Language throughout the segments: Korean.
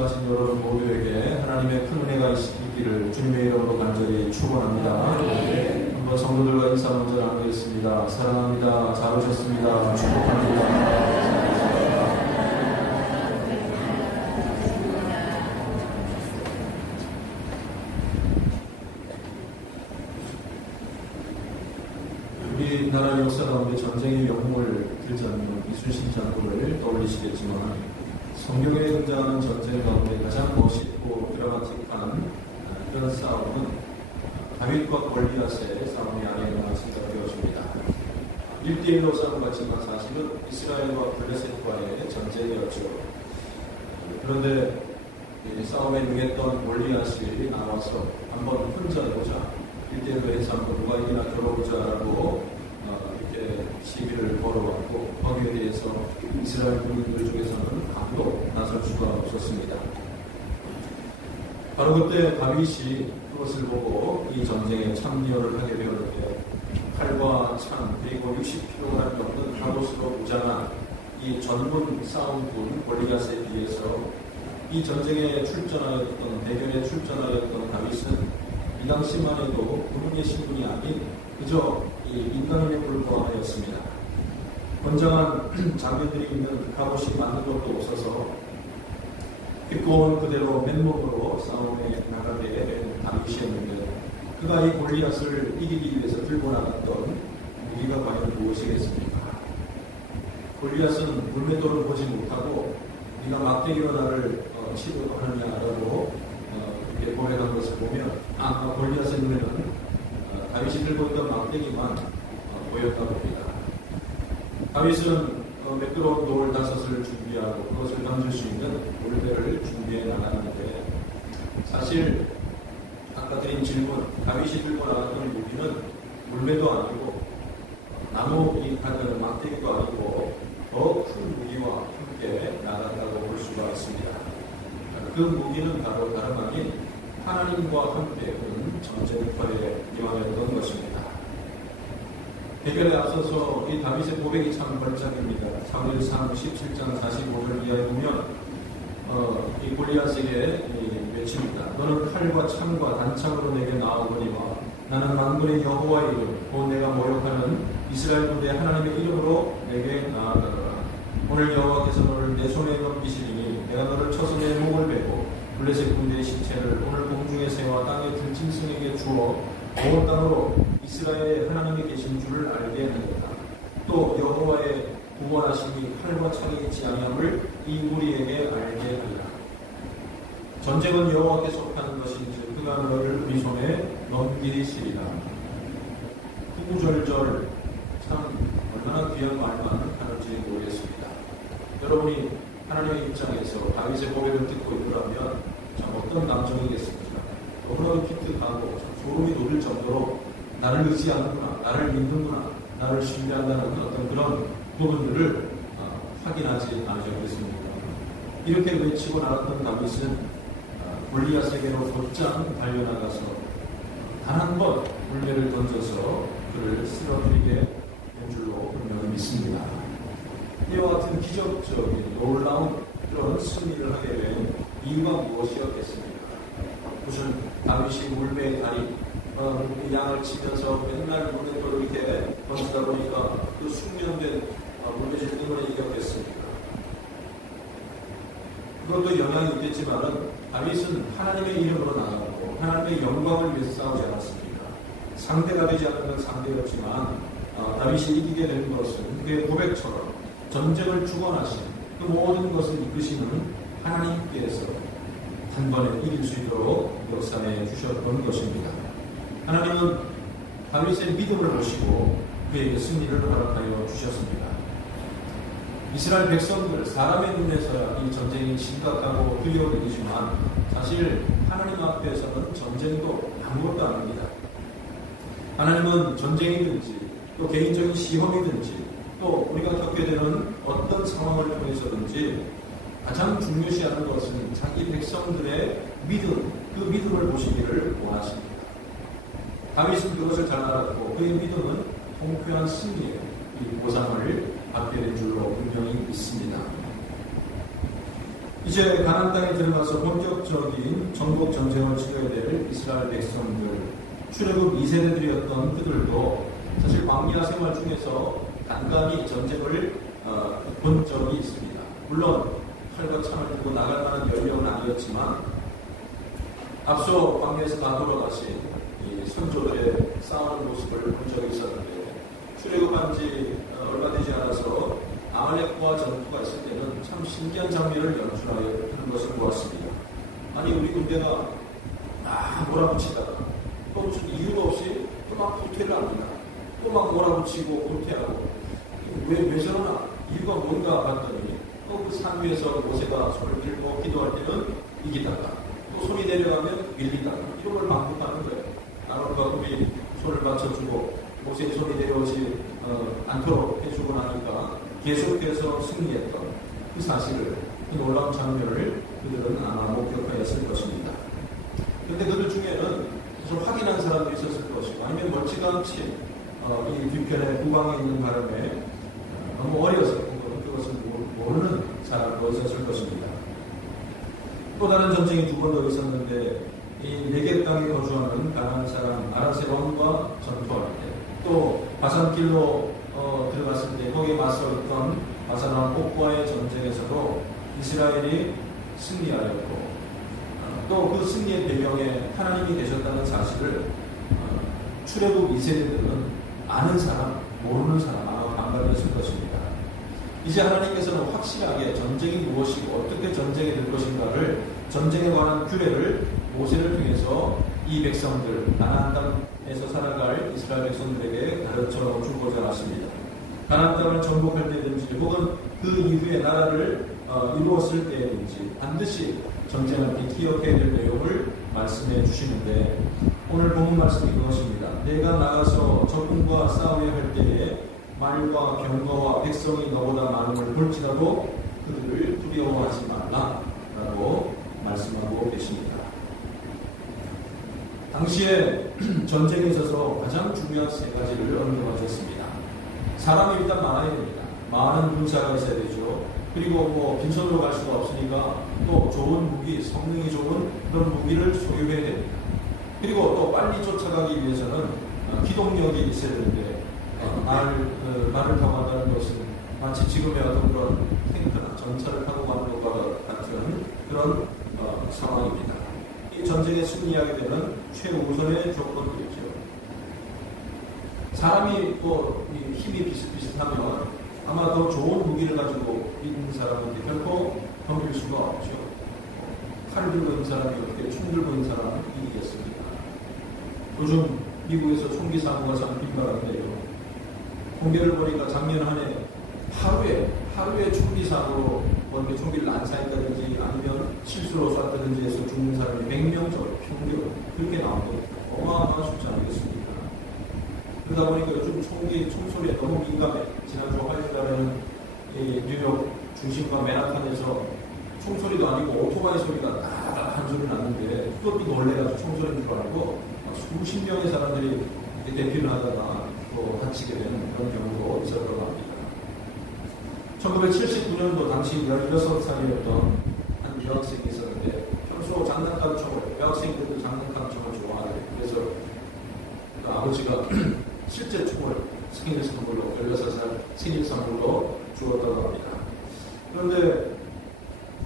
시청하신 여러분 모두에게 하나님의 큰 은혜가 있기를 주님의 이름으로 간절히 축원합니다. 한번 성도들과 인사 먼저 나누겠습니다. 사랑합니다. 잘 오셨습니다. 축복합니다. 우리나라 역사 가운데 전쟁의 영웅을 들지 않는 이순신 장군을 떠올리시겠지만 성경에 등장하는 전쟁 가운데 가장 멋있고 드라마틱한 이런 싸움은 다윗과 골리앗의 싸움이 아니었나 생각되어집니다. 1대1로 싸움 같지만 사실은 이스라엘과 블레셋과의 전쟁이었죠. 그런데 이 싸움에 능했던 골리앗이 나와서 한번 혼자 해보자, 1대1로 해서 한번 누가 이기나 겨뤄보자라고 이렇게 시비를 걸어왔고, 거기에 대해서 이스라엘 군인들 중에서는 아무도 나설 수가 없었습니다. 바로 그때 다윗이 그것을 보고 이 전쟁에 참여를 하게 되었는데, 칼과 창 그리고 60kg 넘는 갑옷으로 무장한 이 전문 싸움꾼 골리앗에 비해서 이 전쟁에 출전하였던, 대결에 출전하였던 다윗은 이 당시만 해도 군인의 신분이 아닌 그저 이 민간인에 불과하였습니다. 건장한 장병들이 입는 갑옷이 맞는 것도 없어서 입고 그대로 맨몸으로 싸움에 나가게 된 다윗이었는데, 그가 이 골리앗을 이기기 위해서 들고 나갔던 무기가 과연 무엇이겠습니까? 골리앗은 물맷돌을 보지 못하고 네가 막대기로 나를 치료하느냐라고 이렇게 고백한 것을 보면 골리앗의 눈에는 다윗이 들고 있던 막대기만 보였다 봅니다. 다윗은 매끄러운 돌 5을 준비하고 그것을 던질 수 있는 돌배를 준비해 나갔는데, 사실 아까 드린 질문, 다윗이 들고 나갔던 무기는 물배도 아니고 나무 막대기도 아니고 더 큰 무기와 함께 나갔다고 볼 수가 있습니다. 그 무기는 바로 다름 아닌 하나님과 함께 전쟁터에 임하였던 것입니다. 대결에 앞서서 이 다윗의 고백이 참 걸작입니다. 사무엘상 17장 45절 이하에 보면 이 골리앗에게 외칩니다. 너는 칼과 창과 단창으로 내게 나아오거니와 나는 만군의 여호와의 이름 곧 내가 모욕하는 이스라엘 군대의 하나님의 이름으로 내게 나아가노라. 오늘 여호와께서 너를 내 손에 넘기시리니 내가 너를 쳐서 내 목을 베고 블레셋 군대의 시체를 오늘 공중의 새와 땅의 들짐승에게 주어 온 땅으로 이스라엘의 하나님이 계신 줄을 알게 하겠다. 또 여호와의 구원하심이 칼과 창이 있지 아니함을 이 무리에게 알게 하리라. 전쟁은 여호와께 속하는 것인지 그가 너를 우리 손에 넘기시리라. 구구절절 참 얼마나 귀한 말만 하는지 모르겠습니다. 여러분이 하나님의 입장에서 다윗의 고백을 듣고 있더라면 참 어떤 감정이겠습니까? 너무나도 기특하고 소름이 돋을 정도로 나를 의지하는구나, 나를 믿는구나, 나를 신뢰한다는 어떤 그런 부분들을 확인하지 않으셨겠습니까? 이렇게 외치고 나갔던 다윗은 골리앗에게로 곧장 달려나가서 단 한 번 물매를 던져서 그를 쓰러뜨리게 된 줄로 분명히 믿습니다. 이와 같은 기적적인 놀라운 그런 승리를 하게 된 이유가 무엇이었겠습니까? 무슨 다윗이 물매의 다리, 양을 치면서 맨날 물맷돌을 이렇게 던지다 보니까 그 숙련된 물매질 때문에 이겼겠습니까? 그것도 영향이 있겠지만은 다윗은 하나님의 이름으로 나가고 하나님의 영광을 위해서 싸우지 않았습니다. 상대가 되지 않는 건 상대였지만 다윗이 이기게 된 것은 그의 고백처럼 전쟁을 주관하신 그 모든 것을 이끄시는 하나님께서 한 번에 이길 수 있도록 역사해 주셨던 것입니다. 하나님은 다윗의 믿음을 보시고 그에게 승리를 허락하여 주셨습니다. 이스라엘 백성들, 사람의 눈에서야 이 전쟁이 심각하고 두려워 느끼지만 사실 하나님 앞에서는 전쟁도 아무것도 아닙니다. 하나님은 전쟁이든지 또 개인적인 시험이든지 또 우리가 겪게 되는 어떤 상황을 통해서든지 가장 중요시하는 것은 자기 백성들의 믿음, 그 믿음을 보시기를 원하십니다. 다윗은 그것을 잘 알았고 그의 믿음은 통쾌한 승리의 이 보상을 받게 된 줄로 분명히 있습니다. 이제 가나안 땅에 들어가서 본격적인 정복 전쟁을 치러야 될 이스라엘 백성들, 출애굽 2세대들이었던 그들도 사실 광야 생활 중에서 간간히 전쟁을 본 적이 있습니다. 물론 칼과 창을 들고 나갈 만한 연령은 아니었지만 앞서 광야에서 다 돌아가신 이 선조들의 싸우는 모습을 본 적이 있었는데, 출애굽한 지 얼마 되지 않아서 아말렉과 전투가 있을 때는 참 신기한 장면을 연출하여 하는 것을 보았습니다. 아니, 우리 군대가 몰아붙이다가 또 무슨 이유가 없이 또 막 후퇴를 합니다. 또 막 몰아붙이고 후퇴하고, 왜 저러나? 이유가 뭔가 봤더니 또 그 산 위에서 모세가 손을 들고 기도할 때는 이기다가 또 손이 내려가면 밀리다가 이런 걸 반복하는 거예요. 아론과 흠이 손을 받쳐주고 모세의 손이 내려오지 않도록 해주고 나니까 계속해서 승리했던 그 사실을, 그 놀라운 장면을 그들은 아마 목격하였을 것입니다. 그런데 그들 중에는 좀 확인한 사람도 있었을 것이고, 아니면 멀찌감치 이 뒤편에 후방에 있는 바람에 너무 어려서 그것을 모르는 사람도 있었을 것입니다. 또 다른 전쟁이 두 번 더 있었는데, 이 네겝 땅에 거주하는 가나안 사람 아라셀론과 전투할 때, 또 바산길로 들어갔을 때 거기에 맞서있던 바산왕 옥과의 전쟁에서도 이스라엘이 승리하였고, 또 그 승리의 배경에 하나님이 계셨다는 사실을 출애굽 2세대들은 아는 사람, 모르는 사람 아마 반반이었을 것입니다. 이제 하나님께서는 확실하게 전쟁이 무엇이고 어떻게 전쟁이 될 것인가를, 전쟁에 관한 규례를 모세를 통해서 이 백성들, 가나안 땅에서 살아갈 이스라엘 백성들에게 가르쳐 주고자 하십니다. 가나안 땅을 정복할 때든지 혹은 그 이후에 나라를 이루었을 때든지 반드시 전쟁할 때 기억해야 될 내용을 말씀해 주시는데, 오늘 본문 말씀이 그것입니다. 내가 나가서 적군과 싸워야 할 때에 말과 병거와 백성이 너보다 많음을 볼지라도 그들을 두려워하지 말라라고 말씀하고 계십니다. 당시에 전쟁에 있어서 가장 중요한 세 가지를 언급하셨습니다. 사람이 일단 많아야 됩니다. 많은 군사가 있어야 되죠. 그리고 빈손으로 갈 수가 없으니까 또 좋은 무기, 성능이 좋은 그런 무기를 소유해야 됩니다. 그리고 또 빨리 쫓아가기 위해서는 기동력이 있어야 되는데, 말을 타고 간다는 것은 마치 지금의 어떤 그런 탱크나 전차를 타고 가는 것과 같은 그런 상황입니다. 이 전쟁에 승리하게 되는 최우선의 조건들이죠. 사람이 또 힘이 비슷비슷하면 아마 더 좋은 무기를 가지고 있는 사람한테 결코 덤빌 수가 없죠. 칼을 들고 있는 사람이 어떻게 총 들고 있는 사람을 이기겠습니까? 요즘 미국에서 총기 사고가 참 빈발한데요. 통계를 보니까 작년 한 해 하루에 총기 사고로 뭔가 총기를 난사했다든지 아니면 실수로 쐈다든지 해서 죽는 사람이 100명 정도 평균 그렇게 나오거든요. 어마어마한 숫자 아니겠습니까? 그러다 보니까 요즘 총소리에 너무 민감해. 지난주 화요일날에는 뉴욕 중심과 맨하탄에서 총소리도 아니고 오토바이 소리가 따다닥 한 소리 났는데, 그것도 놀래가지고 총소리인 줄 알고 수십 명의 사람들이 대피를 하다가 또 다치게 되는 그런 경우도 있었다고 합니다. 1979년도 당시 16살이었던 한 여학생이 있었는데, 평소 장난감 총을, 여학생들도 장난감 총을 좋아하대요. 그래서 그 아버지가 실제 총을 생일 선물로, 16살 생일 선물로 주었다고 합니다. 그런데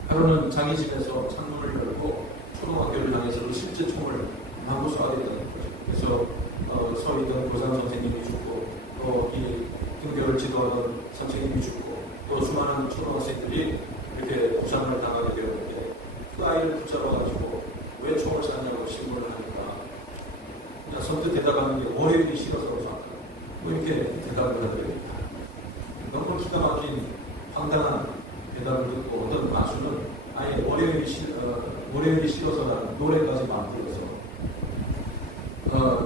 하루는 자기 집에서 창문을 열고 초등학교를 향해서 실제 총을 마구 쏴대다는 거죠. 그래서 서 있던 교장 선생님이 죽고, 또 이 등교를 지도하던 선생님이 죽고, 또 수많은 초등학생들이 이렇게 부상을 당하게 되었는데, 그 아이를 붙잡아가지고 왜 총을 쐈냐고 신문을 하니까 그냥 선뜻 대답하는 게 월요일이 싫어서 쐈다. 이렇게 대답을 하더랍니다. 너무 기가 막힌 황당한 대답을 듣고 어떤 가수는 아예 월요일이 싫어서라는 노래까지 만들어서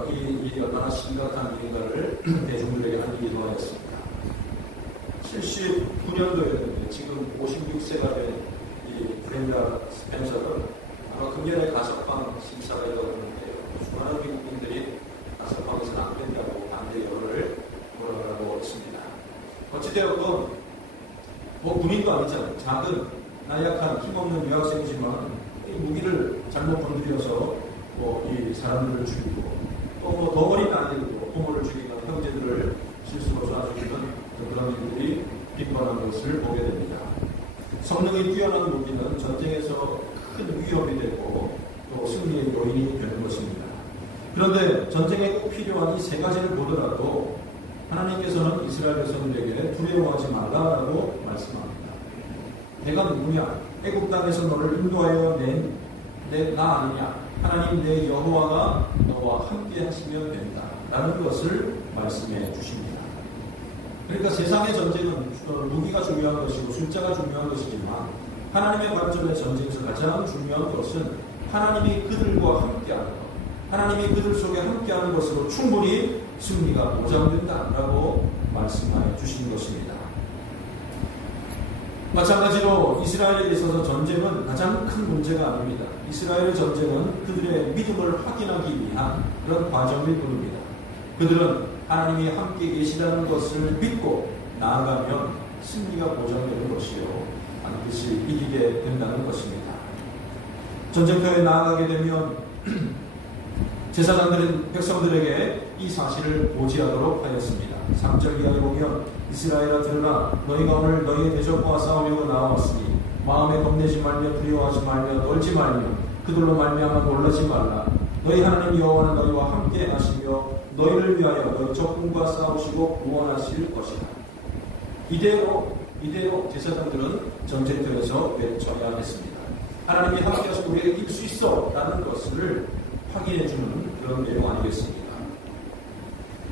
이 얼마나 심각한 일인가를 대중들에게 알리기도 하였습니다. 79년도였는데 지금 56세가 된 이 브렌다 스펜서는 아마 금년에 가석방 심사가 있었는데, 수많은 미국인들이 가석방에서는 안 된다고 반대 여론을 몰아가고 있습니다. 어찌되었건 군인도 아니잖아요. 작은 나약한 힘없는 유학생이지만 이 무기를 잘못 건드려서 이 사람들을 죽이고 또 더 어린 아이들도 부모를 죽이는 형제들을 실수로 쏴 죽이는 그런 일들이 빈번한 것을 보게 됩니다. 성능이 뛰어난 무기는 전쟁에서 큰 위협이 되고 또 승리의 요인이 되는 것입니다. 그런데 전쟁에 꼭 필요한 이 세 가지를 보더라도 하나님께서는 이스라엘 백성들에게 두려워하지 말라라고 말씀합니다. 내가 누구냐? 애굽 땅에서 너를 인도하여 낸 나 아니냐? 하나님 내 여호와가 너와 함께 하시면 된다 라는 것을 말씀해 주십니다. 그러니까 세상의 전쟁은 무기가 중요한 것이고 숫자가 중요한 것이지만 하나님의 관점의 전쟁에서 가장 중요한 것은 하나님이 그들과 함께하는 것, 하나님이 그들 속에 함께하는 것으로 충분히 승리가 보장된다라고 말씀해 주신 것입니다. 마찬가지로 이스라엘에 있어서 전쟁은 가장 큰 문제가 아닙니다. 이스라엘의 전쟁은 그들의 믿음을 확인하기 위한 그런 과정일 뿐입니다. 그들은 하나님이 함께 계시다는 것을 믿고 나아가면 승리가 보장되는 것이요 반드시 이기게 된다는 것입니다. 전쟁터에 나아가게 되면 제사장들은 백성들에게 이 사실을 고지하도록 하였습니다. 3절 이하에 보면 이스라엘아 들으라 너희가 오늘 너희의 대적과 싸우려고 나왔으니 마음에 겁내지 말며 두려워하지 말며 떨지 말며 그들로 말미암아 놀라지 말라. 너희 하나님 여호와는 너희와 함께 하시며 너희를 위하여 너희 적군과 싸우시고 구원하실 것이다. 이대로 제사장들은 전쟁터에서 외쳐야 했습니다. 하나님이 함께하시고 우리에게 이길 수 있어 라는 것을 확인해주는 그런 내용 아니겠습니까?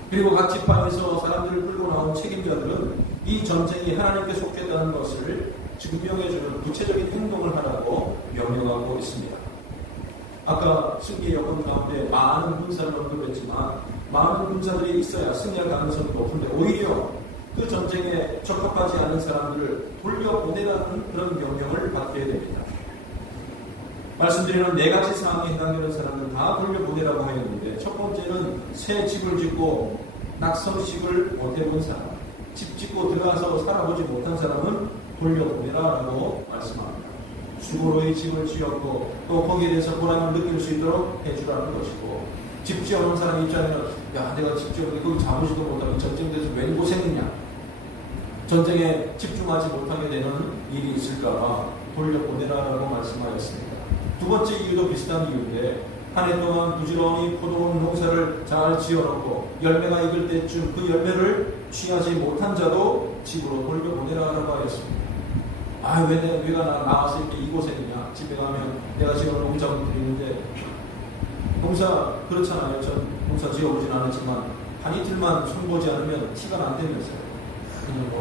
그리고 각 지파에서 사람들을 끌고 나온 책임자들은 이 전쟁이 하나님께 속했다는 것을 증명해주는 구체적인 행동을 하라고 명령하고 있습니다. 아까 승리의 여건 가운데 많은 군사를 언급했지만 많은 군사들이 있어야 승리할 가능성이 높은데 오히려 그 전쟁에 적합하지 않은 사람들을 돌려보내라는 그런 명령을 받게 됩니다. 말씀드리는 네 가지 사항에 해당되는 사람들 다 돌려보내라고 하였는데 첫 번째는 새 집을 짓고 낙성식을 못해본 사람, 집 짓고 들어가서 살아보지 못한 사람은 돌려보내라라고 말씀합니다. 수고로의 집을 지었고 또 거기에 대해서 보람을 느낄 수 있도록 해주라는 것이고 집 지어놓은 사람 입장에는 야 내가 집 지었는데 거기 자보지도 못하고 전쟁에서 왜 고생했냐 전쟁에 집중하지 못하게 되는 일이 있을까 돌려보내라라고 말씀하였습니다. 두 번째 이유도 비슷한 이유인데 한 해 동안 부지런히 포도원 농사를 잘 지어놓고 열매가 익을 때쯤 그 열매를 취하지 못한 자도 집으로 돌려보내라라고 하였습니다. 왜 내가 나와서 이렇게 이 고생이냐 집에 가면 내가 지금 농작물 드리는데 농사 그렇잖아요. 전 농사 지어보진 않았지만 한 이틀만 손보지 않으면 티가 난다면서요. 그냥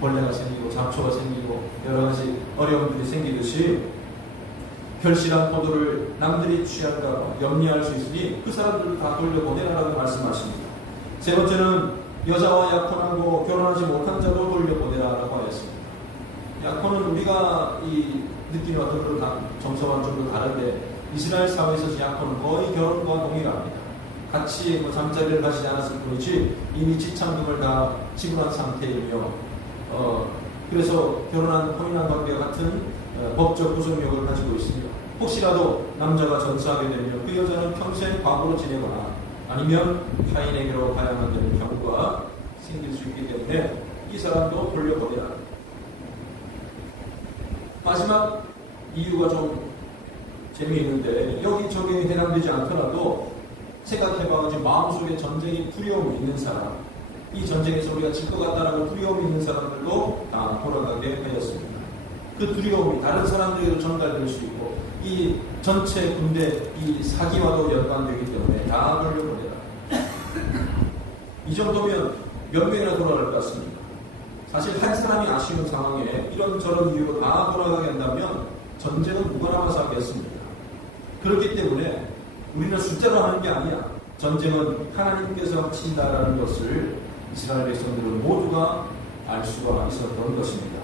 벌레가 생기고 잡초가 생기고 여러 가지 어려움들이 생기듯이 결실한 포도를 남들이 취할까 염려할 수 있으니 그 사람들을 다 돌려보내라라고 말씀하십니다. 세 번째는 여자와 약혼하고 결혼하지 못한 자도 돌려보내라라고 하였습니다. 약혼은 우리가 이 느끼는 어떤 그런 정서와는 좀 다른데 이스라엘 사회에서 약혼은 거의 결혼과 동일합니다. 같이 잠자리를 가지지 않았을 뿐이지 이미 지참금을 다 지불한 상태이며 그래서 결혼한 혼인한 관계와 같은 법적 구속력을 가지고 있습니다. 혹시라도 남자가 전사하게 되면 그 여자는 평생 과부로 지내거나 아니면 타인에게로 가야만 되는 경우가 생길 수 있기 때문에 이 사람도 돌려보내라. 마지막 이유가 좀 재미있는데 여기저기 해당되지 않더라도 생각해봐가지고 마음속에 전쟁이 두려움이 있는 사람 이 전쟁에서 우리가 질 것 같다라고 두려움이 있는 사람들도 다 돌아가게 하였습니다. 그 두려움이 다른 사람들에게도 전달될 수 있고 이 전체 군대 이 사기와도 연관되기 때문에 다 돌려보내라. 이 정도면 몇 명이나 돌아갈 것 같습니다. 사실 한 사람이 아쉬운 상황에 이런저런 이유로 다 돌아가게 한다면 전쟁은 누가 남아서 하겠습니까? 그렇기 때문에 우리는 숫자로 하는 게 아니야. 전쟁은 하나님께서 하신다라는 것을 이스라엘 백성들은 모두가 알 수가 있었던 것입니다.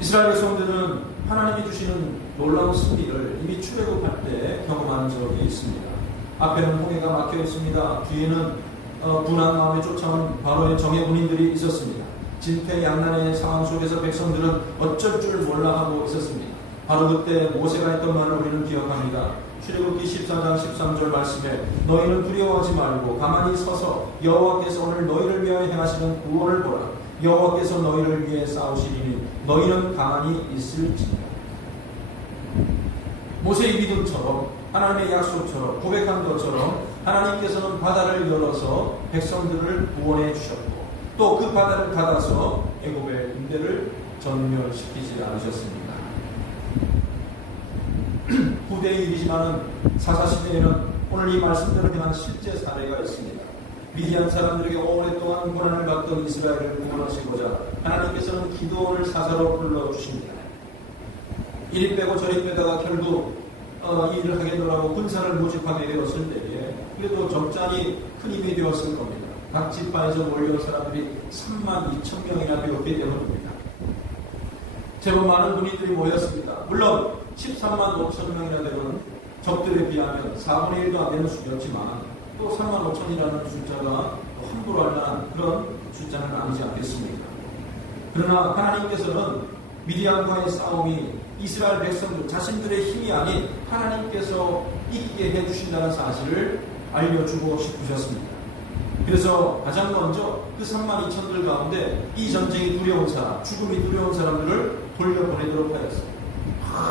이스라엘 백성들은 하나님이 주시는 놀라운 승리를 이미 출애굽할 때 경험한 적이 있습니다. 앞에는 홍해가 막혀 있습니다. 뒤에는 분한 마음에 쫓아온 바로의 정예 군인들이 있었습니다. 진퇴양난의 상황 속에서 백성들은 어쩔 줄 몰라 하고 있었습니다. 바로 그때 모세가 했던 말을 우리는 기억합니다. 출애굽기 14장 13절 말씀에 너희는 두려워하지 말고 가만히 서서 여호와께서 오늘 너희를 위하여 행하시는 구원을 보라. 여호와께서 너희를 위해 싸우시리니 너희는 가만히 있을지니라. 모세의 믿음처럼 하나님의 약속처럼 고백한 것처럼 하나님께서는 바다를 열어서 백성들을 구원해 주셨고 또 그 바다를 닫아서 애굽의 군대를 전멸시키지 않으셨습니다. 후대의 일이지만 사사시대에는 오늘 이 말씀대로 그냥 실제 사례가 있습니다. 미디안 사람들에게 오랫동안 고난을 받던 이스라엘을 구원하시고자 하나님께서는 기드온을 사사로 불러주십니다. 이리 빼고 저리 빼다가 결국 이 일을 하겠노라고 군사를 모집하게 되었을 때에 그래도 적잖이 큰 힘이 되었을 겁니다. 각 지파에서 몰려온 사람들이 32,000명이나 되었기 때문입니다. 제법 많은 군인들이 모였습니다. 물론 13만 5천 명이나 되는 적들에 비하면 4분의 1도 안 되는 수였지만 또 3만 5천이라는 숫자가 함부로 할 만한 그런 숫자는 아니지 않겠습니까? 그러나 하나님께서는 미디안과의 싸움이 이스라엘 백성들 자신들의 힘이 아닌 하나님께서 이기게 해주신다는 사실을 알려주고 싶으셨습니다. 그래서 가장 먼저 그 3만 2천들 가운데 이 전쟁이 두려운 사람, 죽음이 두려운 사람들을 돌려보내도록 하였습니다.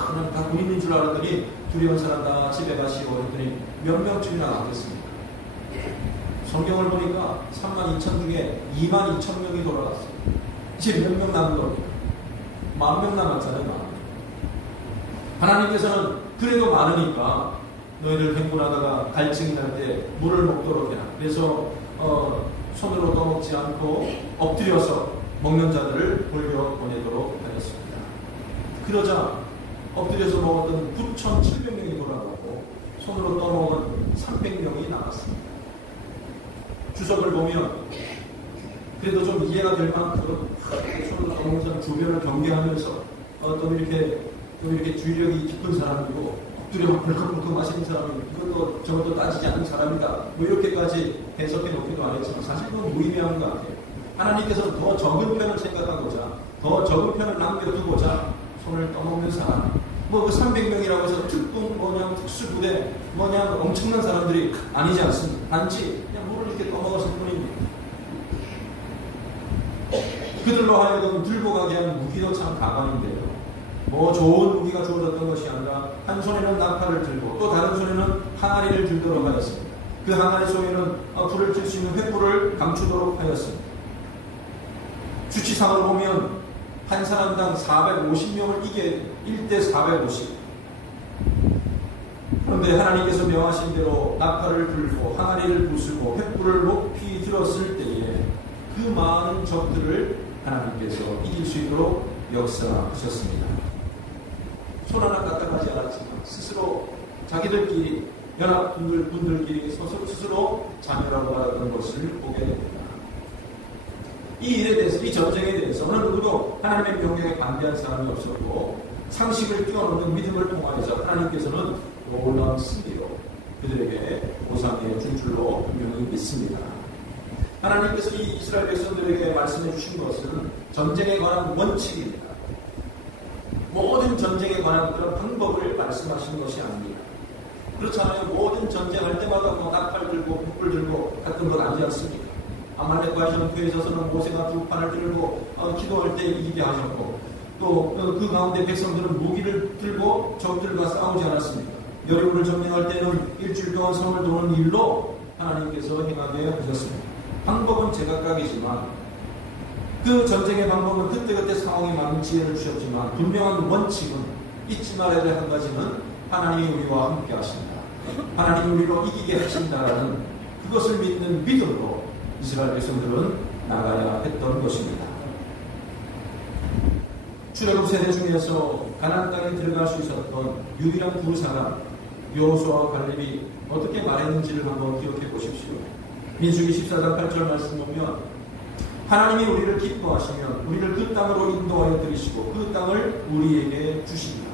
그냥 다 군인인 줄 알았더니 두려운 사람 다 집에 가시고 했더니 몇 명쯤이나 남겠습니까? 성경을 보니까 3만 2천 중에 2만 2천 명이 돌아갔어요. 이제 몇 명 남은 겁니까? 10,000명 남았잖아요. 하나님께서는 그래도 많으니까 너희들 행군하다가 갈증이 날 때 물을 먹도록 해라. 그래서 손으로 떠먹지 않고 엎드려서 먹는 자들을 돌려보내도록 하였습니다. 그러자 엎드려서 먹었던 9,700명이 돌아가고 손으로 떠먹은 300명이 나왔습니다. 주석을 보면 그래도 좀 이해가 될 만큼 손으로 떠먹는 사람 주변을 경계하면서 또 이렇게 주의력이 깊은 사람이고 엎드려 벌컥벌컥 마시는 사람이 이것도 저것도 따지지 않는 사람이다. 뭐 이렇게까지 해석해 놓기도 안 했지만 사실 그건 무의미한 것 같아요. 하나님께서는 더 적은 편을 생각하고자 더 적은 편을 남겨두고자 손을 떠먹는 사람 뭐 그 300명이라고 해서 특공 뭐냐 특수부대 뭐냐 엄청난 사람들이 아니지 않습니다. 단지 그냥 물을 이렇게 떠먹었을 뿐입니다. 그들로 하여금 들고 가게 한 무기도 참 가관인데요. 뭐 좋은 무기가 주어졌던 것이 아니라 한 손에는 나팔을 들고 또 다른 손에는 항아리를 들도록 하였습니다. 그 항아리 속에는 불을 질 수 있는 횃불을 감추도록 하였습니다. 수치상을 보면 한 사람당 450명을 이게 1대 450. 그런데 하나님께서 명하신 대로 나팔을 들고 항아리를 부수고 횃불을 높이 들었을 때에 그 많은 적들을 하나님께서 이길 수 있도록 역사하셨습니다. 손 하나 까딱하지 않았지만 스스로 자기들끼리 연합군들끼리 스스로 자멸하고 말았던 것을 보게 됩니다. 이 일에 대해서 이 전쟁에 대해서 어느 누구도 하나님의 명령에 반대한 사람이 없었고 상식을 뛰어넘는 믿음을 통하여서 하나님께서는 놀라운 승리로 그들에게 보상해 준 줄로 분명히 믿습니다. 하나님께서 이 이스라엘 백성들에게 말씀해 주신 것은 전쟁에 관한 원칙입니다. 모든 전쟁에 관한 그런 방법을 말씀하시는 것이 아닙니다. 그렇잖아요. 모든 전쟁할 때마다 뭐 나팔 들고 촛불 들고 같은 것 아니지 않습니까? 아말렉과의 전투에 있어서는 모세가 두 판을 들고 기도할 때 이기게 하셨고 또 그 가운데 백성들은 무기를 들고 적들과 싸우지 않았습니까? 여리고를 점령할 때는 일주일 동안 성을 도는 일로 하나님께서 행하게 하셨습니다. 방법은 제각각이지만 그 전쟁의 방법은 그때그때 상황에 맞는 지혜를 주셨지만 분명한 원칙은 잊지 말아야 될 한 가지는 하나님이 우리와 함께 하신다. 하나님이 우리로 이기게 하신다라는 그것을 믿는 믿음으로 이스라엘 백성들은 나가야 했던 것입니다. 출애굽 세대 중에서 가나안 땅에 들어갈 수 있었던 유일한 두 사람 여호수아와 갈렙이 어떻게 말했는지를 한번 기억해 보십시오. 민수기 14장 8절 말씀 보면 하나님이 우리를 기뻐하시면 우리를 그 땅으로 인도하여 들이시고 그 땅을 우리에게 주십니다.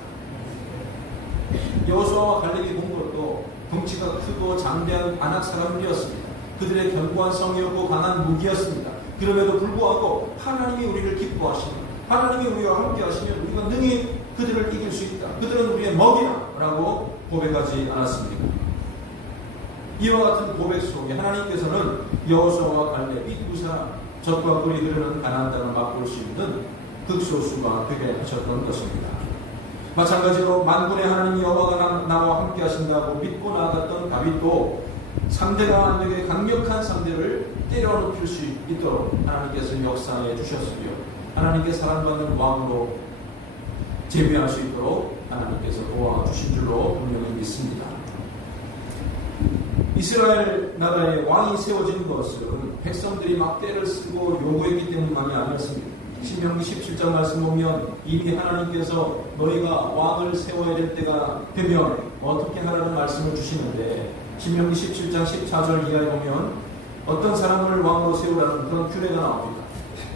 여호수아와 갈렙이 본 것도 덩치가 크고 장대한 아낙 사람들이었습니다. 그들의 견고한 성이었고 강한 무기였습니다. 그럼에도 불구하고 하나님이 우리를 기뻐하시면, 하나님이 우리와 함께 하시면 우리가 능히 그들을 이길 수 있다. 그들은 우리의 먹이다 라고 고백하지 않았습니까? 이와 같은 고백 속에 하나님께서는 여호수아와 갈렙 이 두 사람, 젖과 꿀이 흐르는 가나안 땅을 맛볼 수 있는 극소수가 되게 하셨던 것입니다. 마찬가지로 만군의 하나님 여호와가 나와 함께 하신다고 믿고 나아갔던 다윗도 상대가 안 되게 강력한 상대를 때려눕힐 수 있도록 하나님께서 역사해 주셨으며, 하나님께 사랑받는 왕으로 재미할 수 있도록 하나님께서 도와주신 줄로 분명히 믿습니다. 이스라엘 나라에 왕이 세워진 것은 백성들이 막 때를 쓰고 요구했기 때문만이 아니었습니다. 신명기 17장 말씀 보면 이미 하나님께서 너희가 왕을 세워야 될 때가 되면 어떻게 하라는 말씀을 주시는데, 신명기 17장 14절 이하에 보면 어떤 사람을 왕으로 세우라는 그런 규례가 나옵니다.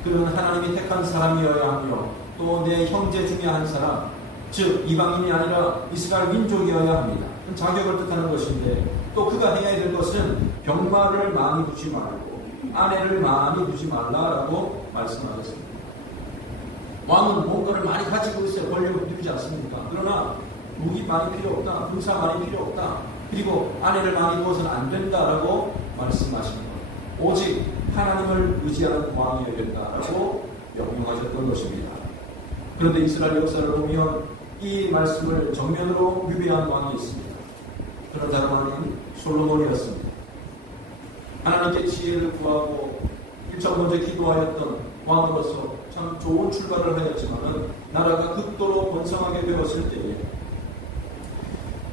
그는 하나님이 택한 사람이어야 하며 또 내 형제 중에 한 사람, 즉 이방인이 아니라 이스라엘 민족이어야 합니다. 자격을 뜻하는 것인데, 또 그가 해야 될 것은 병마를 많이 두지 말고 아내를 많이 두지 말라라고 말씀하셨습니다. 왕은 뭔가를 많이 가지고 있어야 권력을 누리지 않습니까? 그러나 무기 많이 필요 없다, 군사 많이 필요 없다, 그리고 아내를 많이 두어서는 안 된다라고 말씀하신 것. 오직 하나님을 의지하는 왕이어야 된다라고 명령하셨던 것입니다. 그런데 이스라엘 역사를 보면 이 말씀을 정면으로 위배한 왕이 있습니다. 그런 다른 솔로몬이었습니다. 하나님께 지혜를 구하고 일정 먼저 기도하였던 왕으로서 참 좋은 출발을 하였지만 나라가 극도로 번성하게 되었을 때에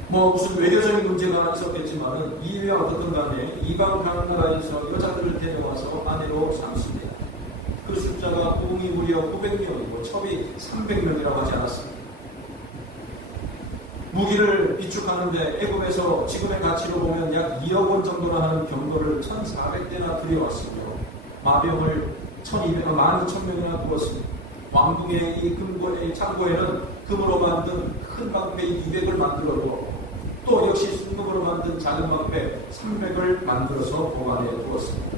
무슨 외교적인 문제가 있었겠지만 이외와 어떻든 간에 이방 각 나라에서 여자들을 데려와서 아내로 삼습니다. 그 숫자가 공이 무려 900명이고 첩이 300명이라고 하지 않았습니다. 무기를 비축하는데 애굽에서 지금의 가치로 보면 약 2억 원 정도나 하는 병거를 1,400대나 들여왔으며 마병을 12,000명이나 두었습니다. 왕궁의 이 창고에는 금으로 만든 큰 방패 200을 만들어도 또 역시 순금으로 만든 작은 방패 300을 만들어서 보관해 두었습니다.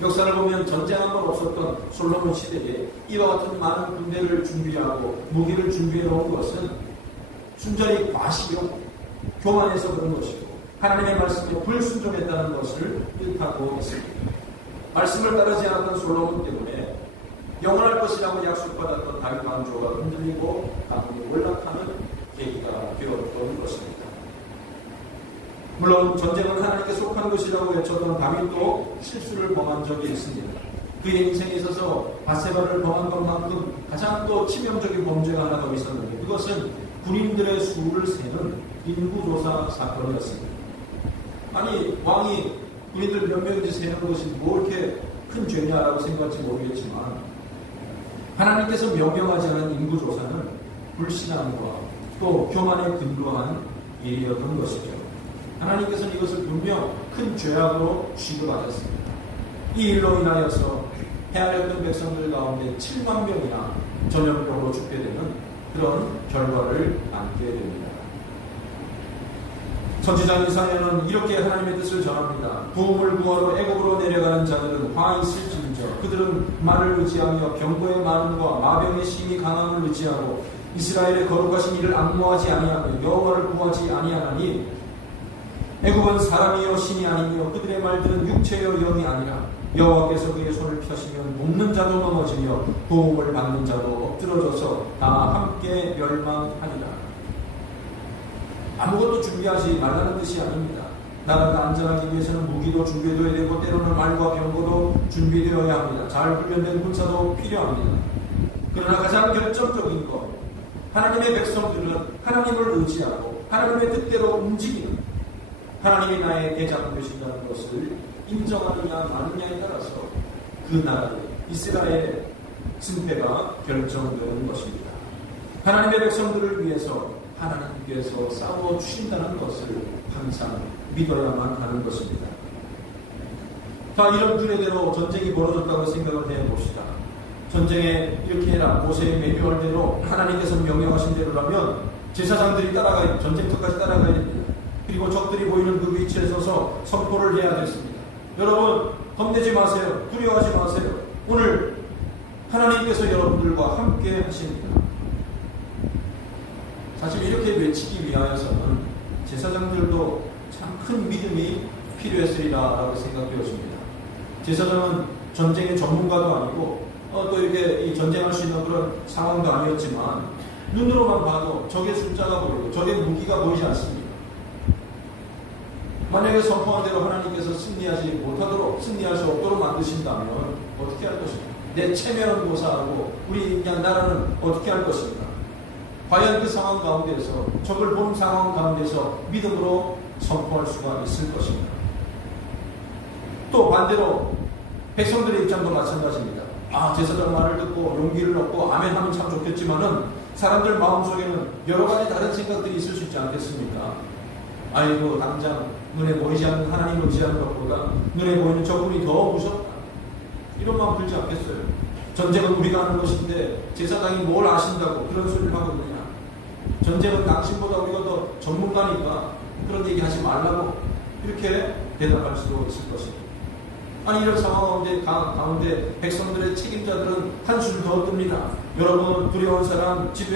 역사를 보면 전쟁 한 번 없었던 솔로몬 시대에 이와 같은 많은 군대를 준비하고 무기를 준비해 놓은 것은 순전히 과시용, 교만해서 그런 것이고 하나님의 말씀에 불순종했다는 것을 뜻하고 있습니다. 말씀을 따르지 않았던 솔로몬 때문에 영원할 것이라고 약속받았던 다윗 왕조가 흔들리고 가문이 올라타는 계기가 되었던 것입니다. 물론 전쟁은 하나님께 속한 것이라고 외쳤던 다윗도 실수를 범한 적이 있습니다. 그의 인생에 있어서 바세바를 범한 것만큼 가장 또 치명적인 범죄가 하나 더 있었는데 그것은 군인들의 수를 세는 인구조사 사건이었습니다. 아니 왕이 군인들 몇 명인지 세는 것이 뭐 이렇게 큰 죄냐라고 생각할지 모르겠지만 하나님께서 명령하지 않은 인구조사는 불신앙과 또 교만에 근거한 일이었던 것이죠. 하나님께서는 이것을 분명 큰 죄악으로 취급하셨습니다. 이 일로 인하여서 헤아렸던 백성들 가운데 7만 명이나 전염병으로 죽게 되는 그런 결과를 안게 됩니다. 선지자 이사야는 이렇게 하나님의 뜻을 전합니다. 도움을 구하러 애굽으로 내려가는 자들은 화 있을진저 그들은 말을 의지하며 병거의 많음과 마병의 심히 강함을 의지하고 이스라엘의 거룩하신 이를 앙모하지 아니하며 여호와를 구하지 아니하나니 애굽은 사람이요 신이 아니며 그들의 말들은 육체요 영이 아니라 여호와께서 그의 손을 펴시면 녹는 자도 넘어지며 도움을 받는 자도 엎드러져서 다 함께 멸망하리라. 아무것도 준비하지 말라는 뜻이 아닙니다. 나라가 안전하기 위해서는 무기도 준비되어야 되고 때로는 말과 병거도 준비되어야 합니다. 잘 훈련된 군사도 필요합니다. 그러나 가장 결정적인 것, 하나님의 백성들은 하나님을 의지하고 하나님의 뜻대로 움직이는 하나님이 나의 대장 되신다는 것을 인정하느냐 마느냐에 따라서 그 나라의 이스라엘의 승패가 결정되는 것입니다. 하나님의 백성들을 위해서 하나님께서 싸워주신다는 것을 항상 믿어야만 하는 것입니다. 자, 이런 규례대로 전쟁이 벌어졌다고 생각을 해봅시다. 전쟁에 이렇게 해라, 모세의 매뉴얼대로 하나님께서 명령하신 대로라면 제사장들이 따라가야, 전쟁터까지 따라가야 됩니다. 그리고 적들이 보이는 그 위치에 서서 선포를 해야 됐습니다. 여러분, 겁내지 마세요. 두려워하지 마세요. 오늘 하나님께서 여러분들과 함께 하십니다. 사실 이렇게 외치기 위하여서는 제사장들도 참 큰 믿음이 필요했으리라고 생각되었습니다. 제사장은 전쟁의 전문가도 아니고 또 이렇게 이 전쟁할 수 있는 그런 상황도 아니었지만 눈으로만 봐도 적의 숫자가 보이고 적의 무기가 보이지 않습니다. 만약에 선포한 대로 하나님께서 승리하지 못하도록 승리할 수 없도록 만드신다면 어떻게 할 것입니까? 내 체면은 고사하고 우리 그냥 나라는 어떻게 할 것입니까? 과연 그 상황 가운데서 적을 본 상황 가운데서 믿음으로 선포할 수가 있을 것입니다. 또 반대로 백성들의 입장도 마찬가지입니다. 제사장 말을 듣고 용기를 얻고 아멘 하면 참 좋겠지만은 사람들 마음속에는 여러 가지 다른 생각들이 있을 수 있지 않겠습니까? 아이고 당장 눈에 보이지 않는 하나님을 의지하는 것보다 눈에 보이는 적군이 더 무섭다. 이런 마음 들지 않겠어요? 전쟁은 우리가 하는 것인데 제사장이 뭘 아신다고 그런 소리를 하고 있느냐? 전쟁은 당신보다 우리가 더 전문가니까 그런 얘기 하지 말라고 이렇게 대답할 수도 있을 것입니다. 아니 이런 상황 가운데 백성들의 책임자들은 한술 더 뜹니다. 여러분 두려운 사람, 집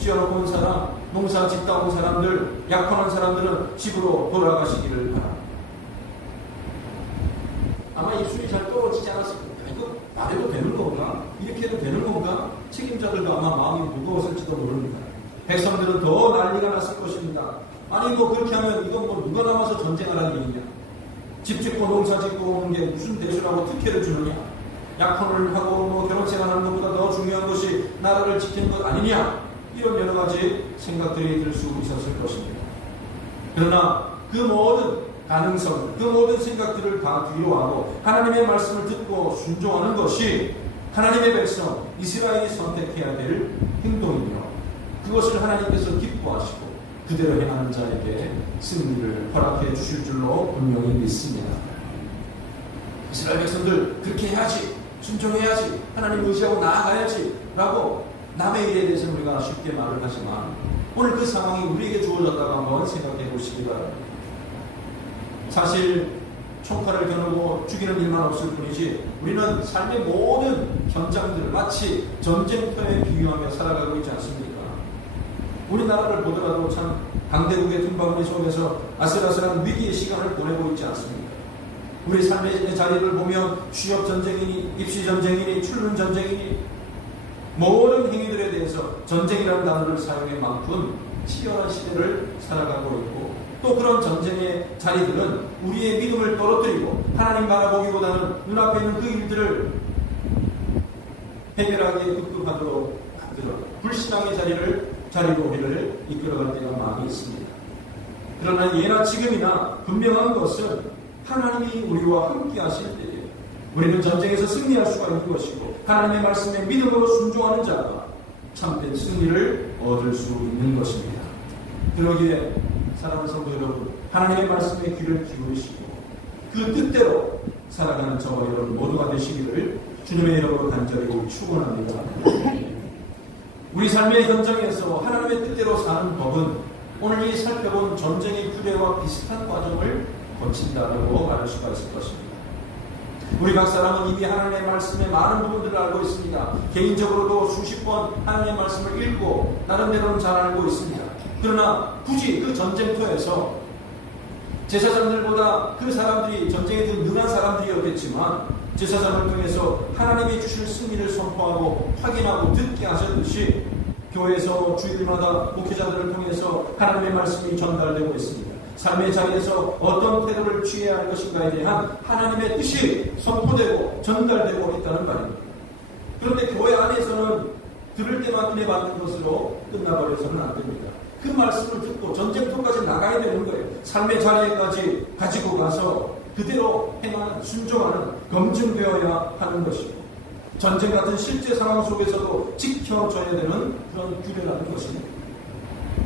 지어놓고 온 사람, 농사 짓다 온 사람들, 약혼한 사람들은 집으로 돌아가시기를 바랍니다. 아마 입술이 잘 떨어지지 않았습니까? 이거 말해도 되는 건가? 이렇게 해도 되는 건가? 책임자들도 아마 마음이 무거웠을지도 모릅니다. 백성들은 더 난리가 났을 것입니다. 아니 뭐 그렇게 하면 이건 뭐 누가 남아서 전쟁하라는 얘기냐? 집 짓고 농사 짓고 오는 게 무슨 대수라고 특혜를 주느냐? 약혼을 하고 뭐 결혼생활 하는 것보다 더 중요한 것이 나라를 지키는 것 아니냐? 이런 여러 가지 생각들이 들 수 있었을 것입니다. 그러나 그 모든 가능성, 그 모든 생각들을 다 뒤로 하고 하나님의 말씀을 듣고 순종하는 것이 하나님의 백성 이스라엘이 선택해야 될 행동이며 그것을 하나님께서 기뻐하시고 그대로 행하는 자에게 승리를 허락해 주실 줄로 분명히 믿습니다. 이스라엘 백성들 그렇게 해야지, 순종해야지, 하나님 의지하고 나아가야지 라고 남의 일에 대해서 우리가 쉽게 말을 하지만 오늘 그 상황이 우리에게 주어졌다고 한번 생각해 보시기 바랍니다. 사실 총칼을 겨누고 죽이는 일만 없을 뿐이지 우리는 삶의 모든 현장들을 마치 전쟁터에 비유하며 살아가고 있지 않습니까? 우리나라를 보더라도 참 강대국의 틈바구니 속에서 아슬아슬한 위기의 시간을 보내고 있지 않습니까? 우리 삶의 자리를 보면 취업 전쟁이니 입시 전쟁이니 출근 전쟁이니 모든 행위들에 대해서 전쟁이라는 단어를 사용해 만큼 치열한 시대를 살아가고 있고 또 그런 전쟁의 자리들은 우리의 믿음을 떨어뜨리고 하나님 바라보기보다는 눈앞에 있는 그 일들을 해결하기에 급급하도록 만들어 불신앙의 자리로 우리를 이끌어갈 때가 많이 있습니다. 그러나 예나 지금이나 분명한 것은 하나님이 우리와 함께 하실 때에 우리는 전쟁에서 승리할 수가 있는 것이고 하나님의 말씀에 믿음으로 순종하는 자가 참된 승리를 얻을 수 있는 것입니다. 그러기에 사랑하는 성도 여러분, 하나님의 말씀에 귀를 기울이시고 그 뜻대로 살아가는 저와 여러분 모두가 되시기를 주님의 이름으로 간절히 축원합니다. 우리 삶의 현장에서 하나님의 뜻대로 사는 법은 오늘 이 살펴본 전쟁의 규례와 비슷한 과정을 거친다고 말할 수가 있을 것입니다. 우리 각 사람은 이미 하나님의 말씀의 많은 부분들을 알고 있습니다. 개인적으로도 수십 번 하나님의 말씀을 읽고 나름대로는 잘 알고 있습니다. 그러나 굳이 그 전쟁터에서 제사장들보다 그 사람들이 전쟁에 더 능한 사람들이었겠지만 제사장을 통해서 하나님이 주실 승리를 선포하고 확인하고 듣게 하셨듯이 교회에서 주일마다 목회자들을 통해서 하나님의 말씀이 전달되고 있습니다. 삶의 자리에서 어떤 태도를 취해야 할 것인가에 대한 하나님의 뜻이 선포되고 전달되고 있다는 말입니다. 그런데 교회 안에서는 들을 때만 은혜 받는 것으로 끝나버려서는 안 됩니다. 그 말씀을 듣고 전쟁터까지 나가야 되는 거예요. 삶의 자리에까지 가지고 가서 그대로 행하는, 순종하는, 검증되어야 하는 것이고 전쟁 같은 실제 상황 속에서도 지켜줘야 되는 그런 규례라는 것입니다.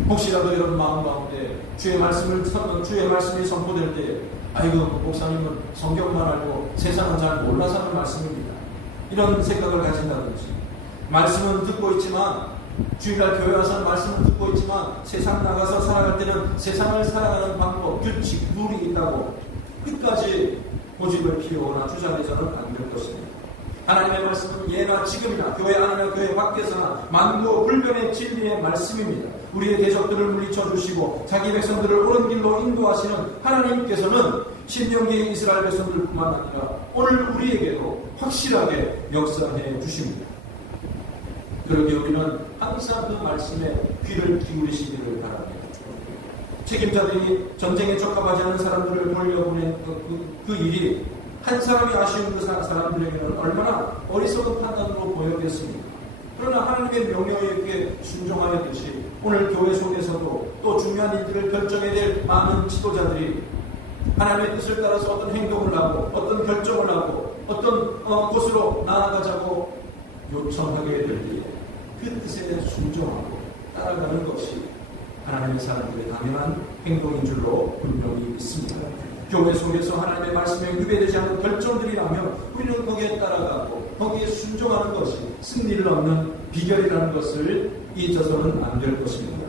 혹시라도 여러분 마음 가운데 주의 말씀이 선포될 때 아이고 목사님은 성경만 알고 세상은 잘 몰라서 하는 말씀입니다. 이런 생각을 가진다든지 말씀은 듣고 있지만 주일날 교회 와서 말씀을 듣고 있지만 세상 나가서 살아갈 때는 세상을 살아가는 방법, 규칙, 룰이 있다고 끝까지 고집을 피우거나 주장해서는 안 될 것입니다. 하나님의 말씀은 예나 지금이나 교회 안이나 교회 밖에서나 만고 불변의 진리의 말씀입니다. 우리의 대적들을 물리쳐 주시고 자기 백성들을 옳은 길로 인도하시는 하나님께서는 신명기의 이스라엘 백성들뿐만 아니라 오늘 우리에게도 확실하게 역사해 주십니다. 그러기에 우리는 항상 그 말씀에 귀를 기울이시기를 바랍니다. 책임자들이 전쟁에 적합하지 않은 사람들을 돌려보낸 그 일이 한 사람이 아쉬운 그 사람들에게는 얼마나 어리석은 판단으로 보였겠습니까? 그러나 하나님의 명령에 순종하였듯이 오늘 교회 속에서도 또 중요한 일들을 결정해야 될 많은 지도자들이 하나님의 뜻을 따라서 어떤 행동을 하고 어떤 결정을 하고 어떤 곳으로 나아가자고 요청하게 될 때에 그 뜻에 순종하고 따라가는 것이 하나님의 사람들의 당연한 행동인 줄로 분명히 믿습니다. 교회 속에서 하나님의 말씀에 위배되지 않는 결정들이라면 우리는 거기에 따라가고 거기에 순종하는 것이 승리를 얻는 비결이라는 것을 잊어서는 안 될 것입니다.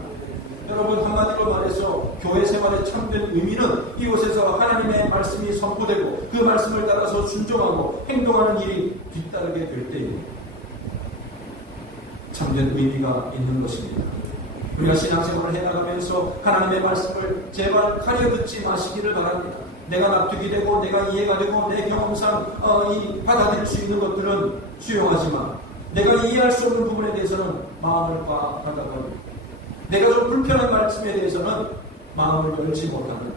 여러분, 한마디로 말해서 교회 생활의 참된 의미는 이곳에서 하나님의 말씀이 선포되고 그 말씀을 따라서 순종하고 행동하는 일이 뒤따르게 될 때입니다. 참된 의미가 있는 것입니다. 우리가 신앙생활을 해나가면서 하나님의 말씀을 제발 가려 듣지 마시기를 바랍니다. 내가 납득이 되고 내가 이해가 되고 내 경험상 받아들일 수 있는 것들은 수용하지만 내가 이해할 수 없는 부분에 대해서는 마음을 꽉 닫아버립니다. 내가 좀 불편한 말씀에 대해서는 마음을 열지 못하는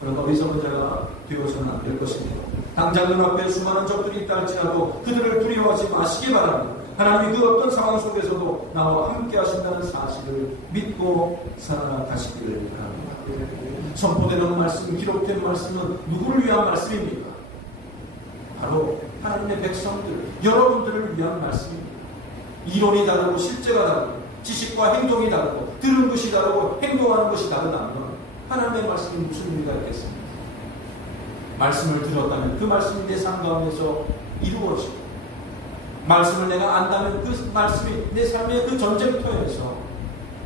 그런 어리석은 자가 되어서는 안 될 것입니다. 당장 눈앞에 수많은 적들이 있다 할지라도 그들을 두려워하지 마시기 바랍니다. 하나님이 그 어떤 상황 속에서도 나와 함께 하신다는 사실을 믿고 살아가시기를 바랍니다. 선포되는 말씀, 기록된 말씀은 누구를 위한 말씀입니까? 바로 하나님의 백성들, 여러분들을 위한 말씀입니다. 이론이 다르고 실제가 다르고 지식과 행동이 다르고 들은 것이 다르고 행동하는 것이 다르다면 하나님의 말씀이 무슨 의미가 있겠습니까? 말씀을 들었다면 그 말씀이 내 삶 가운데서 이루어지고 말씀을 내가 안다면 그 말씀이 내 삶의 그 전쟁터에서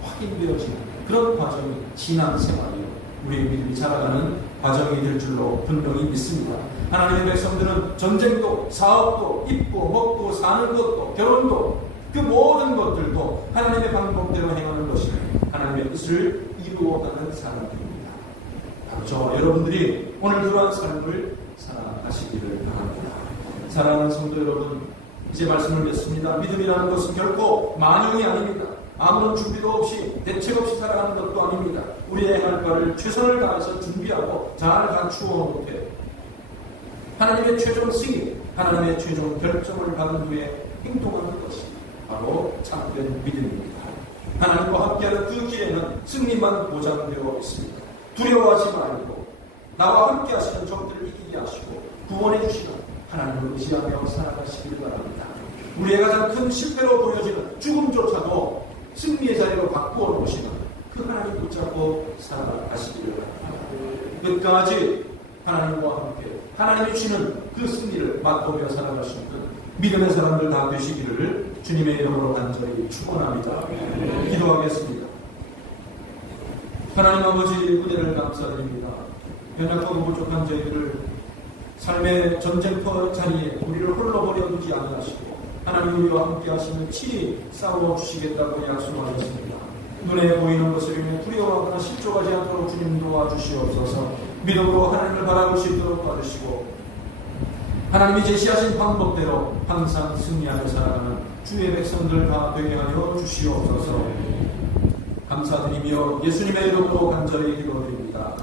확인되어지는 그런 과정이 신앙생활이요. 우리의 믿음이 자라가는 과정이 될 줄로 분명히 믿습니다. 하나님의 백성들은 전쟁도 사업도 입고 먹고 사는 것도 결혼도 그 모든 것들도 하나님의 방법대로 행하는 것이 하나님의 뜻을 이루어가는 사람들입니다. 바로 저와 여러분들이 오늘 그러한 삶을 살아가시기를 바랍니다. 사랑하는 성도 여러분, 이제 말씀을 맺습니다. 믿음이라는 것은 결코 만용이 아닙니다. 아무런 준비도 없이 대책 없이 살아가는 것도 아닙니다. 우리의 할 바를 최선을 다해서 준비하고 잘 갖추어 놓되 하나님의 최종 승인, 하나님의 최종 결정을 받은 후에 행동하는 것이 바로 참된 믿음입니다. 하나님과 함께하는 그 길에는 승리만 보장되어 있습니다. 두려워하지 말고 나와 함께 하시는 적들을 이기게 하시고 구원해 주시는 하나님을 의지하며 살아가시기를 바랍니다. 우리의 가장 큰 실패로 보여지는 죽음조차도 승리의 자리로 바꾸어 놓으시는 그 하나님 붙잡고 살아가시기를 바랍니다. 끝까지 하나님과 함께 하나님이 주시는 그 승리를 맛보며 살아갈 수 있는 믿음의 사람들 다 되시기를 주님의 이름으로 간절히 축원합니다. 기도하겠습니다. 하나님 아버지, 은혜를 감사드립니다. 연약하고 부족한 저희들을 삶의 전쟁터 자리에 우리를 홀로 버려두지 않으시고 하나님 우리와 함께 하시는 친히 싸워주시겠다고 약속하셨습니다. 눈에 보이는 것을 위해 두려워하거나 실족하지 않도록 주님 도와주시옵소서. 믿음으로 하나님을 바라볼 수 있도록 도와주시고 하나님이 제시하신 방법대로 항상 승리하며 살아가는 주의 백성들 다 되게 하여 주시옵소서. 감사드리며 예수님의 이름으로 간절히 기도드립니다.